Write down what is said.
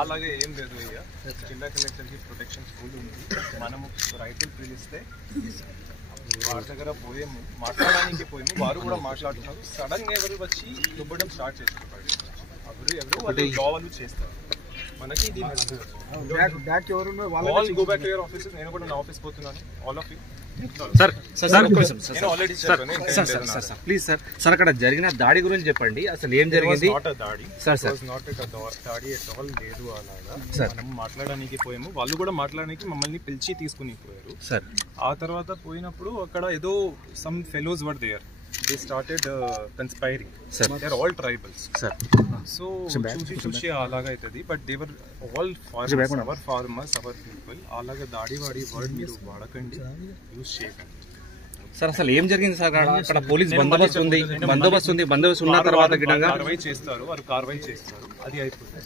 అలాగే ఏం లేదు అయ్యా, జిల్లా కలెక్టర్ కి ప్రొటెక్షన్ స్కూల్ ఉంది. మనము రైతులు పిలిస్తే వారి దగ్గర పోయాము, మాట్లాడడానికి పోయాము, వారు కూడా మాట్లాడుతున్నారు. సడన్ గా ఎవరు వచ్చి దుబ్బడం స్టార్ట్ చేస్తారు. ఎవరు వాళ్ళు జాబ్ చేస్తారు. మనకి ఇది all go back to your office. నేను కూడా నా ఆఫీస్ పోతున్నాను. All of you please sir అక్కడ జరిగిన దాడి గురించి చెప్పండి. అసలు ఏం జరిగింది? దాడి లేదు. అలాగా మనం మాట్లాడడానికి పోయాము, వాళ్ళు కూడా మాట్లాడడానికి మమ్మల్ని పిలిచి తీసుకుని పోయారు సార్. ఆ తర్వాత పోయినప్పుడు అక్కడ ఏదో some fellows were there. They started conspiring. Sir. They are all tribals. Sir. So, chuchi alaga itadi, but they were all farmers, our farmers, our people. Alaga dadi vadi word meeru vadakandi, use cheyakandi. Sir అసలు ఏం జరిగింది sir? అక్కడ police బందోబస్తు ఉంది, బందోబస్తు ఉన్న తర్వాత కార్వాయి చేస్తారు, వారు కార్వాయి చేస్తారు, అది అయిపోతుంది.